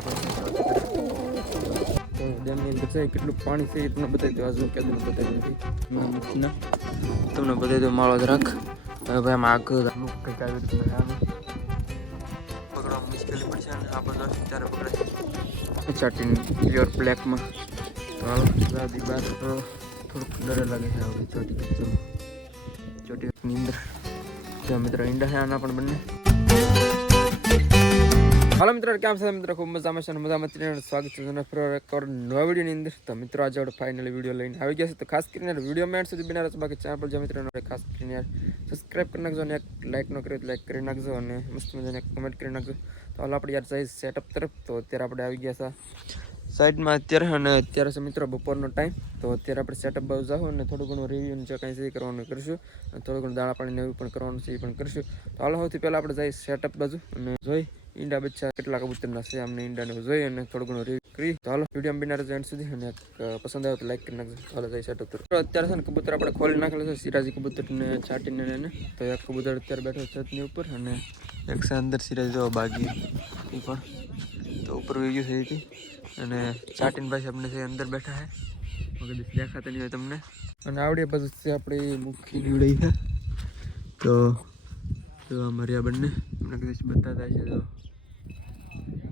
તો ડેમની અંદર છે કેટલું પાણી છે એ તમને બતાવી દો આજુ ક્યાં તમને બતાવી તમને બતાવી દો માળો જરાક હવે ભાઈ આમ અમુક કંઈક આવી રીતે પકડવા મુશ્કેલી પડશે અને આ બધો ત્યારે પકડે ચાટીને પ્યોર બ્લેકમાં હાલો દાદી બાર થોડુંક ડરે લાગે છે હવે ચોટી ચોટી અંદર. જો મિત્રો ઈંડા છે આના પણ બંને. હાલો મિત્રો, કેમ છે મિત્રો? ખૂબ મજામાં છે મજામાં છે અને સ્વાગત છે તમને ફરી એક નવા વિડીયોની અંદર. તો મિત્રો, આજે આપણે ફાઇનલી વીડિયો લઈને આવી ગયા છે તો ખાસ કરીને વીડિયો મેં સુધી બિના રહેશે બાકી ચેનલ પર જે મિત્રો ખાસ કરીને યાર સબસ્ક્રાઇબ કરી નાખજો અને એક લાઇક ન કર્યો તો લાઇક કરી નાખજો અને મસ્ત મજાને કમેન્ટ કરી નાખજો. તો હાલ આપણે યાર જઈ સેટઅપ તરફ. તો અત્યારે આપણે આવી ગયા છે સાઈડમાં અત્યારે અને અત્યારે છે મિત્રો બપોરનો ટાઈમ તો અત્યારે આપણે સેટઅપ બાજુ જાઓ અને થોડું ઘણું રિવ્યુ જે કાંઈ છે કરવાનું કરીશું. અને થોડું ઘણું દાણા પાણી નવું પણ કરવાનું છે એ પણ કરીશું. તો હાલ સૌથી પહેલાં આપણે જઈએ સેટઅપ બાજુ અને જોઈ ઈંડા બચ્ચા કેટલા કબૂતરના છે અમને ઈંડાને જોઈ અને થોડું ઘણું રિવ્યુ કરી. તો હાલો વીડિયો બિના રહેજો સુધી. અને પસંદ આવે તો લાઈક કરી નાખજો. હાલો જઈ સેટઅપ તરફ તો અત્યારે છે ને કબૂતર આપણે ખોલી નાખેલો છે, સિરાજી કબૂતરને છાંટીને લઈને તો એક કબૂતર અત્યારે બેઠો છતની ઉપર અને એક છે અંદર સિરાજ, જો બાગી એ પણ તો ઉપર ગયું છે એથી અને ચાટીન ભાઈ આપણે છે અંદર બેઠા હે મગર દેખાતા નહીં હોય તમને. અને આવડી બાજુ છે આપણી, મુખી નીવડાઈ છે. તો તો અમારી આ બંને. તમને કદાચ બતાતા છે તો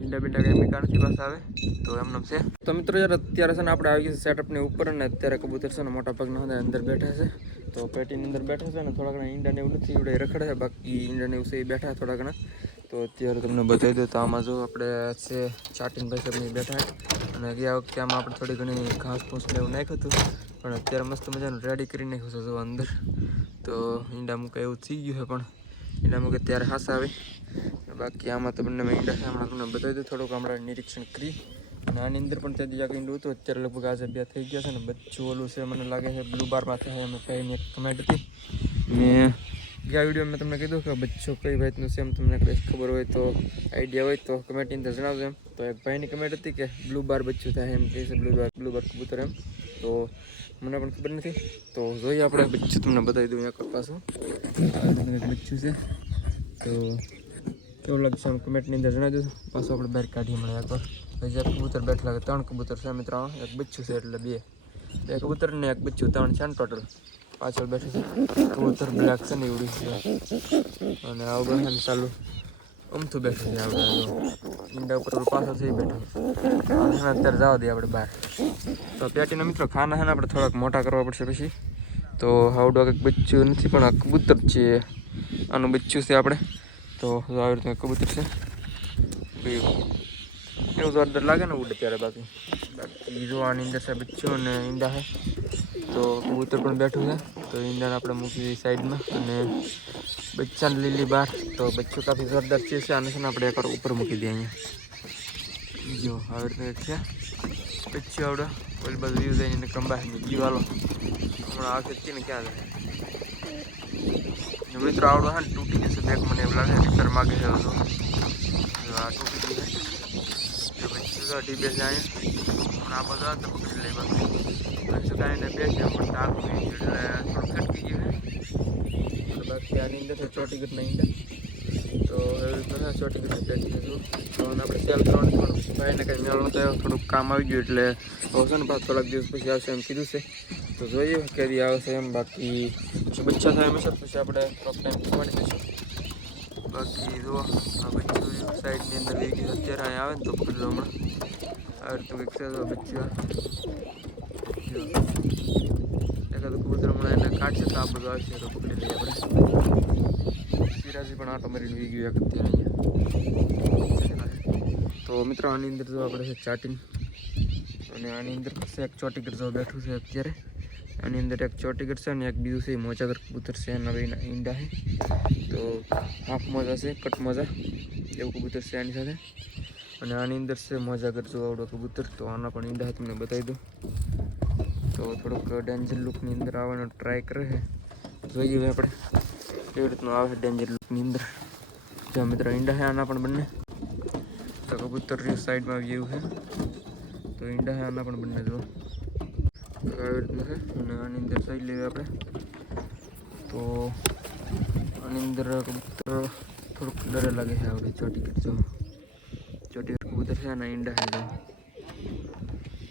ઈંડા બીંડા કંઈ મીકા નથી પાસ આવે. તો એમને છે. તો મિત્રો યાર, અત્યારે છે ને આપણે આવી ગયા સેટઅપની ઉપર અને અત્યારે કબૂતર છે ને મોટા ભાગના અંદર બેઠા છે. તો પેટીની અંદર બેઠા છે ને થોડા ઘણા ઈંડાને એવું નથી એવડે રખડે છે. બાકી ઈંડાને એવું છે એ બેઠા થોડા ઘણા. તો અત્યારે તમને બતાવી દઉં તો આમાં જો આપણે છે ચાટીન ભાઈ સાહેબ બેઠા અને ગયા વખતે આમાં આપણે થોડી ઘણી ઘાસ ફૂસ એવું નાખ્યું હતું. પણ અત્યારે મસ્ત મજાનું રેડી કરી નાખ્યું છે જો અંદર. તો ઈંડા મૂકા એવું થઈ ગયું છે પણ. ઈંડા મુકે ત્યારે હાસ આવે. બાકી આમાં તો બંને ઈંડા છે. હમણાં તમને બતાવી દઉં. થોડુંક હમણાં નિરીક્ષણ કરી. અને આની અંદર પણ ત્યાં જ્યાં ઈંડું હતું, અત્યારે લગભગ આજે બે થઈ ગયા છે ને બચ્ચું ઓલું છે. મને લાગે છે બ્લુ બારમાં થાય અમે કહીને કમેન્ટ હતી. મેં ગયા વીડિયો મેં તમને કીધું કે બચ્ચો કઈ ભાઈનું છે એમ તમને કદાચ ખબર હોય તો આઈડિયા હોય તો કમેન્ટની અંદર જણાવજો એમ. તો એક ભાઈની કમેન્ટ હતી કે બ્લુ બાર બચ્ચું થાય એમ. કહે છે બ્લુ બાર બ્લુ બાર કબૂતર એમ. તો મને પણ ખબર નથી. તો જોઈએ આપણે બચ્ચું તમને બતાવી દઉં એક પાછું. બચ્ચું છે. તો કેવું લાગશે આમ કમેન્ટની અંદર જણાવજો. પાછું આપણે બહાર કાઢીએ મળે એકવાર. હજાર કબૂતર બેઠલા ત્રણ કબૂતર છે મિત્રો એક બચ્ચું છે એટલે બે. બે કબૂતર ને એક બચ્ચું, ત્રણ છે ને ટોટલ પાછળ બેઠું છે. કબૂતર બ્લેક છે ને એવડી છે. અને આવું બેઠા ચાલુ. અમથું બેઠું છે આપણે ઈંડા ઉપર પાછો થઈ બેઠો. અત્યારે જવા દઈએ આપણે બહાર. તો પેટીના મિત્રો, ખાના છે ને આપણે થોડાક મોટા કરવા પડશે પછી. તો હાવડો કંઈક બચ્ચું નથી, પણ આ કબૂતર છે. આનું બચ્ચું છે આપણે. તો આવી રીતે કબૂતર છે. એવું જોરદાર લાગે ને ઉડે ત્યારે બાકી. બાકી જો આની અંદર છે બચ્ચું અને ઈંડા છે. તો કબૂતર પણ બેઠું છે. તો ઈંડાને આપણે મૂકી દઈએ સાઈડમાં અને બચ્ચાને લીલી બહાર. તો બચ્ચું કાફી જોરદાર છે અને છે ને આપણે એકવાર ઉપર મૂકી દઈએ અહીંયા. જો આવી રીતે છે. બચ્ચું આવડે. ઓલી બાજુ વ્યૂ જઈને કંબા જીવાલો હમણાં આવશે ને ક્યાં જાય? મિત્રો આવડો હા ને, તૂટી જશે બેગ મને એવું લાગે રિપેર માગે છે આ તૂટી ગયું છે. ડીબે છે અહીંયા. હમણાં આ બધા તો પકડી લઈ બાકી પછી કાંઈ ને બે છે પણ તાપ એટલે થોડું ગયું બાકી આની અંદર ચોટી નહીં ઈંડા તો રીતના ચોટી ગટના પેક થયું તો આપણે સેલ કરવાનું પણ ભાઈને કંઈ તો થોડુંક કામ આવી ગયું, એટલે આવશે ને પાછું થોડાક દિવસ પછી આવશે એમ કીધું છે. તો જોઈએ કેદી આવશે એમ, બાકી પછી બચ્ચા થાય હંમેશા પછી આપણે થોડોક ટાઈમ ખવાડી દઈશું બાકી જો આ બચ્ચું સાઈડની અંદર લઈ ગયું અત્યારે અહીંયા આવે ને તો પકડી હમણાં. આ રીતે વિકસે બચ્ચું જો. એકાદ કબૂતર હમણાં એને કાઢશે તો આ તો આપણે સિરાજી પણ આટો મારીને વી ગયું એક અત્યારે અહીંયા તો મિત્રો આની અંદર જો આપણે છે ચાટીન અને આની અંદર પાસે એક ચોટીગર જો બેઠું છે અત્યારે આની અંદર એક ચોટીગર છે અને એક બીજું છે મોજાગર કબૂતર છે એના ભાઈના ઈંડા છે તો હાફ મોજા છે કટ મોજા એવું કબૂતર છે આની સાથે અને આની અંદર છે મોજાગર જો આવડો કબૂતર તો આના પણ ઈંડા તમને બતાવી દઉં તો થોડુંક ડેન્જર લુકની અંદર આવવાનો ટ્રાય કરે છે. જોઈએ હવે આપણે કેવી રીતનું આવે છે ડેન્જર લુકની અંદર. જો મિત્રો, ઈંડા છે આના પણ બંને. તો કબૂતર સાઈડમાં આવી ગયું છે. તો ઈંડા છે આના પણ બંને જો આવી રીતનું છે અને આની અંદર સહી લેવી આપણે. તો આની અંદર કબૂતર થોડુંક ડરે લાગે છે આપણે ચોટી, જો. ચોટી કબૂતર છે અને ઈંડા છે જો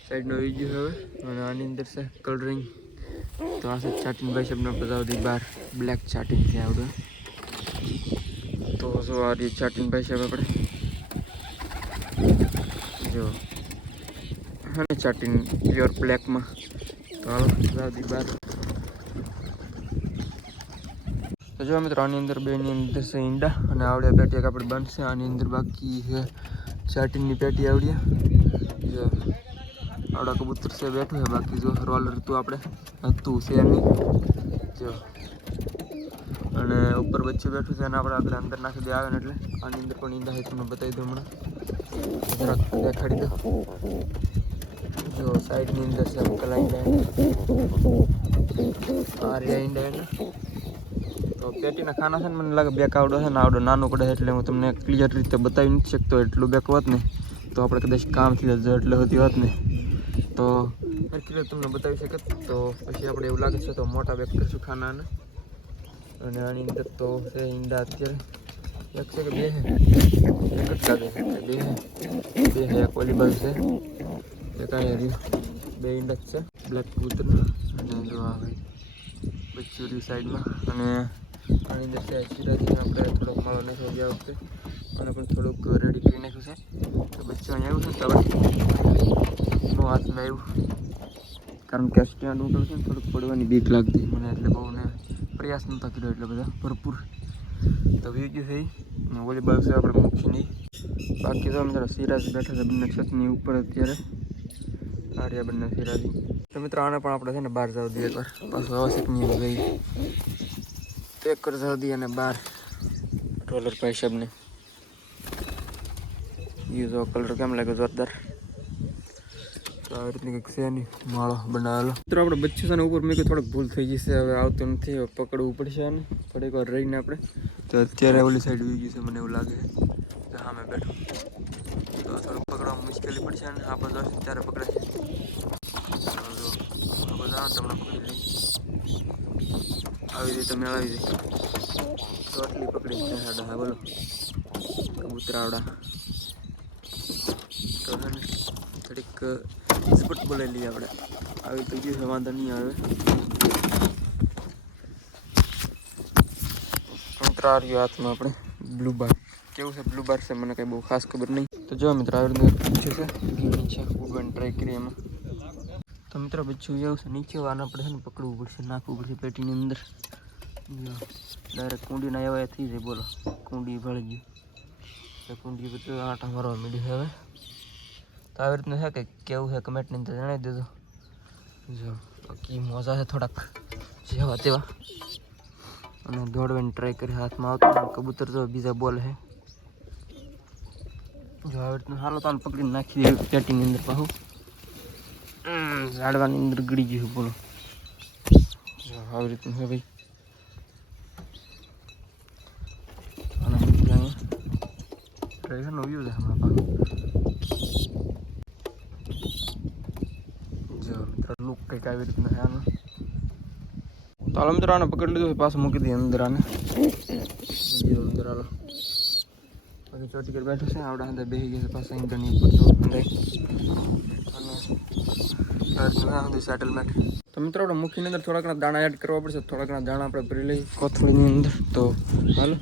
સાઈડનો વીડિયો હવે અને આની અંદર છે કલરિંગ તો આ ચાટીન ભાઈ સાહેબનો બતાવતી બાર બ્લેક ચાટીન છે આવડે તો જો આ રહી ચાટીન ભાઈ સાહેબ આપણે જો અને ચાટીન પ્યોર બ્લેકમાં તો હાલો બતાવતી બાર તો જો મિત્રો આની અંદર બેની અંદર છે ઈંડા અને આવડ્યા પેટી એક આપણે બનશે આની અંદર બાકી છે ચાટીનની પેટી આવડ્યા આવડા કબૂતર છે, બેઠું છે, બાકી જો રોલર હતું આપણે હતું છે નહીં જો. અને ઉપર વચ્ચે બેઠું છે, અને આપણે આગળ અંદર નાખી દે, આવે ને એટલે આની અંદર પણ ઈંડા છે, તમને બતાવી દઉં હમણાં. જરાક દેખાડી દો. જો, સાઈડની અંદર છે કલા ઈંડા આ રહ્યા ઈંડા એને. તો પેટીના ખાના છે ને, મને લાગે બેક આવડો છે ને, આવડો નાનો પડે એટલે હું તમને ક્લિયર રીતે બતાવી નથી શકતો, એટલું બેક હોત ને, તો આપણે કદાચ કામ થઈ જશે એટલે હોતી હોત ને. તો ક્લિયર તમને બતાવી શકે તો પછી આપણે એવું લાગે છે તો મોટા બેક કરીશું ખાનાને. અને આની અંદર તો છે ઈંડા અત્યારે. એક છે કે બે છે? એક જ લાગે છે, બે બે છે, એક ઓલી છે. એક અહીંયા બે ઈંડા છે. બ્લેક કબૂતરના અને જો આ ભાઈ બચ્ચું સાઈડમાં. અને આની અંદર છે આપણે થોડોક માળો નાખ્યો ગયા વખતે. અને પણ થોડુંક રેડી કરી નાખ્યું છે. તો બચ્ચો અહીંયા આવ્યું છે, તો નો હાથમાં આવ્યું. કારણ કે સ્ટેન્ડ ઉપર છે ને, થોડુંક પડવાની બીક લાગતી. મને એટલે બહુ ને પ્રયાસ નહોતા કર્યો એટલે બધા ભરપૂર. તો વી ગયું થઈ ઓલી બાજુ છે આપણે મૂકી નહીં. બાકી તો મિત્રો સિરાજ બેઠા છે, બંને છતની ઉપર અત્યારે. આર્યા બંને સિરાજી. તો મિત્રો, આને પણ આપણે છે ને બહાર જવા દઈએ એકવાર. પાછું આવશ્યક નહીં ગઈ ચેક કરતા હતી અને બહાર રોલર ભાઈ સાહેબને યુઝ કલર કેમ લાગે જોરદાર? તો આવી રીતની કંઈક છે નહીં. માળો બનાવેલો. મિત્રો, આપણે બચ્ચું ઉપર મેં થોડોક ભૂલ થઈ જશે હવે આવતું નથી પકડવું પડશે ને થોડીક વાર રહીને આપણે. તો અત્યારે ઓલી સાઈડ ઉઈ ગઈ છે મને એવું લાગે. તો હા, મેં બેઠું. તો થોડુંક મુશ્કેલી પડશે ને આપણે દર્શન ત્યારે પકડાશે બધા તમને ખોલી લઈ આવી રીતે મેળવી દે તો આટલી પકડી છે સાડા હા, બોલો. કબૂતરાવડા તો છે ને, થોડીક સ્પટ બોલાવી આપણે. આવી તો ગયું છે, વાંધો નહીં આવે. આ હાથમાં આપણે, બ્લુ બાર. કેવું છે બ્લુ બાર છે, મને કંઈ બહુ ખાસ ખબર નહીં. તો જો મિત્રો, આવી રીતે છે નીચે ઉડવાની ટ્રાય કરીએ એમાં. તો મિત્રો બચ્ચું એવું છે, નીચે આના પડે છે ને પકડવું પડશે, નાખવું પડશે પેટીની અંદર. ડાયરેક્ટ કુંડીના એવા થઈ જાય, બોલો. કુંડી ભળી ગયું કુંડી બધું આટા મારવા મળ્યું હવે. તો આવી રીતનું છે કે કેવું છે કમેન્ટની અંદર જણાવી દેજો. જો, બાકી મોજા છે થોડાક જેવા તેવા. અને દોડવાની ટ્રાય કરી હાથમાં આવતો કબૂતર તો બીજા બોલ છે. જો, આવી રીતનું હાલો તો પકડીને નાખી દે પેટીની અંદર પાછું. ઝાડવાની અંદર ગળી ગયું બોલો. જો આવી રીતનું છે ભાઈ. ટ્રેનનો વ્યૂ છે હમણાં પાછું. જો મિત્રો લુક કંઈક આવી રીતના છે આનો. તો હાલો મિત્રો, આને પકડી લીધું પાછું મૂકી દઈએ અંદર આને. બીજો અંદર બેસી ગયા છે જો સેટલમેન્ટ તો મિત્રો આપણે મુખીની અંદર થોડા ઘણા દાણા એડ કરવા પડશે. થોડા ઘણા દાણા આપણે ભરી લઈએ. કોથળીની અંદર. તો હાલો.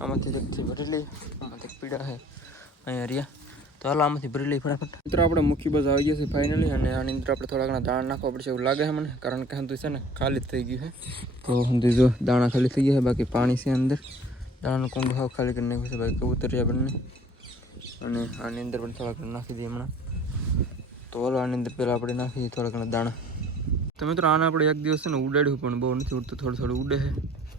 આમાંથી એકથી ભરી લઈએ. આમાંથી પીડા છે. અહીંયા રહ્યા. તો હાલો આમાંથી ભરી લઈએ ફટાફટ. મિત્રો આપણે મુખી બસ આવી ગયા છે ફાઇનલી અને આની અંદર આપણે થોડા ઘણા દાણા નાખવા પડશે એવું લાગે છે મને કારણ કે હંધું છે ને ખાલી થઈ ગયું છે. તો હંધું જો દાણા ખાલી થઈ ગયા છે બાકી પાણી છે અંદર. દાણાનું કુંડ હાવ ખાલી કરી નાખ્યું છે બાકી કબૂતરિયા આપણને અને આની અંદર પણ થોડા ઘણા નાખી દઈએ હમણાં. તો ઓલો આની અંદર પહેલાં આપણે નાખી થોડા ઘણા દાણા. તો મિત્રો, આને આપણે એક દિવસ છે ને ઉડાડ્યું, પણ બહુ નથી ઉડતું, થોડું થોડું ઉડે છે.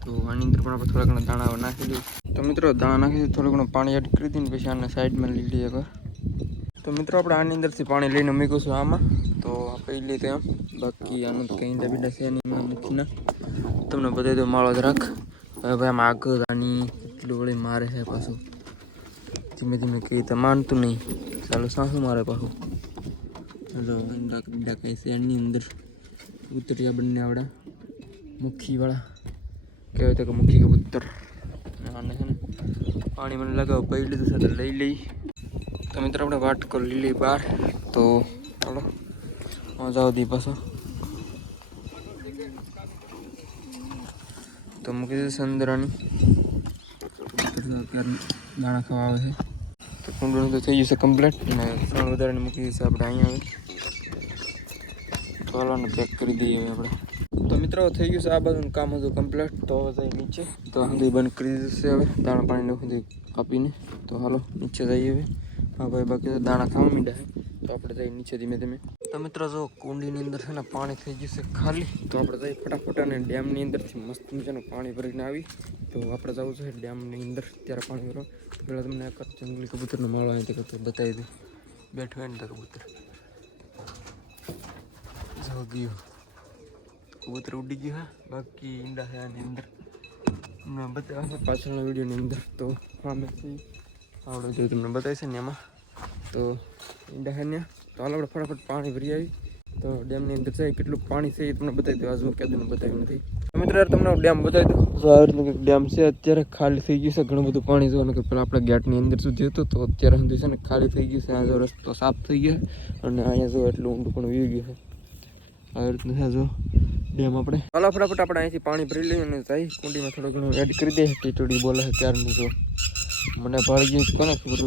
તો આની અંદર પણ આપણે થોડા ઘણા દાણા નાખી દઈએ. તો મિત્રો, દાણા નાખી થોડું ઘણું પાણી એડ કરી દઈએ પછી આને સાઈડમાં લઈ લઈએ તો મિત્રો, આપણે આની અંદરથી પાણી લઈને મૂકીશું આમાં. તો આપણે તો એમ બાકી આનું તો કંઈ ડબી છે નહીં, એમાં મૂકી તમને બધા દો માળો જ રાખ. હવે ભાઈ આમ આગળ આની એટલું વળી મારે છે પાછું. ધીમે ધીમે કહી તો માનતું નહીં. ચાલો, સાસું મારે પાછું. જો ગંગા કહે છે એની અંદર ઉતર્યા બંને આવડા. મુખીવાળા. કહેવાય તો કે મુખી કબૂતર. આને છે ને પાણી મને લગાવ પી લીધું સાથે લઈ લઈ. તો મિત્રો, આપણે વાટ લઈ લઈ બહાર. તો ચાલો, મજા આવતી પાછો. તો મૂકી દીધી સંદરાની અત્યારે દાણા ખાવા આવે છે. તો કુંડળું તો થઈ ગયું છે કમ્પ્લીટ અને ત્રણ વધારાની મૂકી દીધી આપણે અહીંયા આવે તો હાલોને પેક કરી દઈએ હવે આપણે. તો મિત્રો થઈ ગયું છે આ બાજુનું કામ હતું કમ્પ્લીટ તો હવે નીચે. તો સુધી બંધ કરી દીધું છે હવે. દાણા પાણીને સુધી કાપીને. તો હાલો નીચે જઈએ હવે. હા ભાઈ બાકી તો દાણા ખાવા મીડા તો આપણે જઈએ નીચે ધીમે ધીમે. તો મિત્રો જો કુંડીની અંદર છે ને પાણી થઈ ગયું છે ખાલી તો આપણે જઈએ ફટાફટ અને ડેમની અંદરથી મસ્ત મજાનું પાણી ભરીને આવી. તો આપણે જવું છે ડેમની અંદર ત્યારે પાણી ભરવા પહેલાં તમને એક જંગલી કબૂતરનો માળો અહીંથી કરતો બતાવી દઉં. બેઠો હોય ને તો કબૂતર. જો ગયું કબૂતર ઉડી ગયું હે બાકી ઈંડા છે આની અંદર તમને બતાવશે પાછળના વિડીયોની અંદર તો સામેથી આવડે જો તમને બતાવીશ ને એમાં તો ઈંડા છે તો હાલ આપણે ફટાફટ પાણી ભરી આવી તો ડેમની અંદર છે કેટલું પાણી છે એ તમને બતાવી દઉં આજુ ક્યાં બતાવ્યું નથી મિત્રો તમને ડેમ બતાવી દઉં તો આવી રીતનું કંઈક ડેમ છે અત્યારે ખાલી થઈ ગયું છે ઘણું બધું પાણી જોવાનું કે પેલા આપણે ગેટની અંદર સુધી હતું તો અત્યારે સુધી છે ને ખાલી થઈ ગયું છે આ જો રસ્તો સાફ થઈ ગયો અને અહીંયા જો એટલું ઊંડું પણ વી ગયું છે આવી રીતનું જો, ડેમ આપણે. ચાલો ફટાફટ આપણે અહીંથી પાણી ભરી લઈએ અને જાય કુંડીમાં થોડું ઘણું એડ કરી દઈએ. ટીટોડી બોલે છે ત્યારનું જો. મને ભાળી ગયું કોને ખબર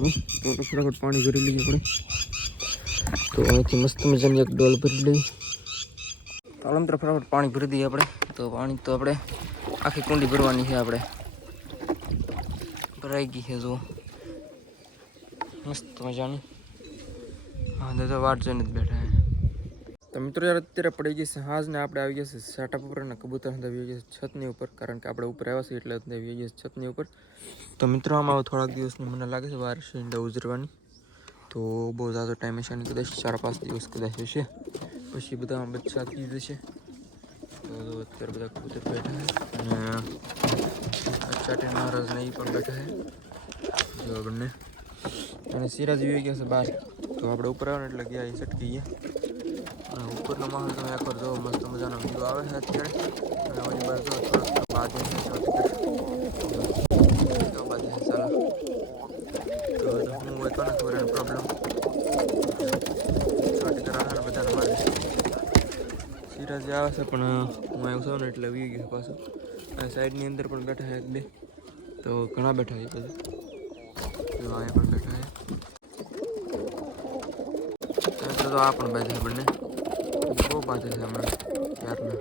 ફટાફટ પાણી ભરી લઈએ આપણે. તો અહીંથી મસ્ત મજાની એક ડોલ ભરી લઈએ. ચાલો મિત્ર, ફટાફટ પાણી ભરી દઈએ આપણે. તો પાણી તો આપણે આખી કુંડી ભરવાની છે આપણે. ભરાઈ ગઈ છે જો. મસ્ત મજાની. હા દાદા વાટ જોઈને જ બેઠા તો મિત્રો યાર, અત્યારે પડી ગઈ છે હાજ આપણે આવી ગયા છે સાટા ઉપર અને કબૂતર આવી ગયા છતની ઉપર, કારણ કે આપણે ઉપર આવ્યા છે એટલે અંદર આવી ગયા છતની ઉપર. તો મિત્રો, આમાં થોડાક દિવસની મને લાગે છે વાર છે ઈંડા ઉજરવાની. તો બહુ ઝાઝો ટાઈમ હશે અને કદાચ ચાર પાંચ દિવસ કદાચ હશે. પછી બધા બચ્ચા થઈ જશે. તો અત્યારે બધા કબૂતર બેઠા છે અને ચાટી મહારાજ ને એ પણ બેઠા છે. જો આપણને. અને સિરાજ આવી ગયા છે બહાર. તો આપણે ઉપર આવે ને એટલે ગયા એ સટકી ગયા. અને ઉપરનો માહોલ તમે આખો જો મસ્ત મજાનો વ્યૂ આવે છે અત્યારે. અને ઓલી બાજુ થોડોક બાદ છે તો ચાલો. તો હું કોને ખબર એનો પ્રોબ્લેમ સિરાજ આવે છે, પણ હું આવ્યો છું ને એટલે વી ગયો પાછું. અને સાઈડની અંદર પણ બેઠા છે એક બે. તો ઘણા બેઠા છે બધું તો અહીંયા પણ બેઠા છે. તો આ પણ બેઠા બંને. બહુ બાજુ છે હમણાં ક્યારના.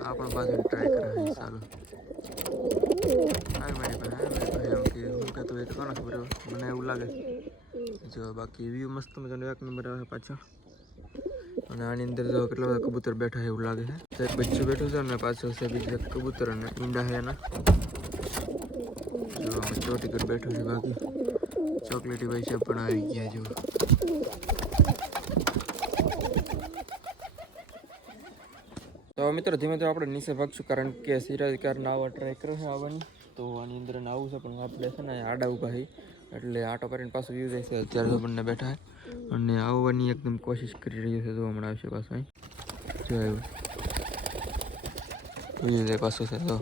આ પણ બાજુ ટ્રાય કરે સારું હાય મારી ભાઈ આ મારી પાસે એમ કે હું કહેતો હોય કોને ખબર હોય મને એવું લાગે જો બાકી વ્યૂ મસ્ત મજાનો એક નંબર આવે પાછો અને આની અંદર જો કેટલા બધા કબૂતર બેઠા છે એવું લાગે છે એક બચ્ચું બેઠું છે અને પાછળ છે બીજું કબૂતર અને ઈંડા છે એના જો આમાં ચોટી કરી બેઠું છે બાકી ચોકલેટી ભાઈ છે પણ આવી ગયા જો તો મિત્રો, ધીમે ધીમે આપણે નીચે ભાગશું કારણ કે સિરાજ કારના આવા ટ્રાય કરે છે આવવાની. તો આની અંદર નાવું છે, પણ આપણે છે ને આડા ઊભા એટલે આટો કરીને પાછું વ્યૂ જાય છે. અત્યારે તો બંને બેઠા અને આવવાની એકદમ કોશિશ કરી રહ્યું છે તો હમણાં આવશે પાછું અહીં. જો વ્યૂ જાય પાછું છે તો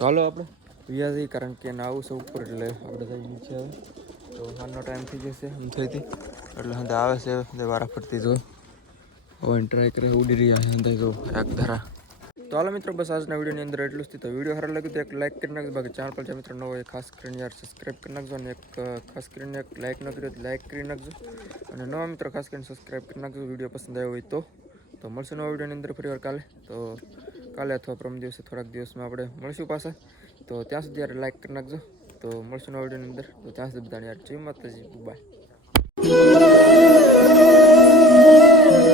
ચાલો આપણે વ્યા જઈએ, કારણ કે નાવું છે ઉપર, એટલે આપણે જઈ નીચે આવે તો સાંજનો ટાઈમ થઈ જશે એમ થઈ હતી એટલે હંધે આવે છે વારા ફરતી જો. હવે ટ્રાય કરે ઉડી રહ્યા તો હાલો મિત્રો, બસ આજના વિડીયોની અંદર એટલું જ. તો વીડિયો સારો લાગ્યો તો એક લાઇક કરી નાખજો. બાકી ચેનલ પર જે મિત્રો નવો હોય ખાસ કરીને યાર સબસ્ક્રાઈબ કરી નાખજો અને એક ખાસ કરીને એક લાઇક ન કર્યો તો લાઇક કરી નાખજો. અને નવા મિત્રો, ખાસ કરીને સબસ્ક્રાઈબ કરી નાખજો. વીડિયો પસંદ આવ્યો હોય તો. તો મળશે નવા વિડીયોની અંદર ફરી કાલે. તો કાલે અથવા પ્રમ દિવસે થોડાક દિવસમાં આપણે મળશું પાછા. તો ત્યાં સુધી યાર લાઇક કરી નાખજો. તો મળશું નવા વિડીયોની અંદર. તો ત્યાં સુધી બધાને યાર જય માતાજી. બાય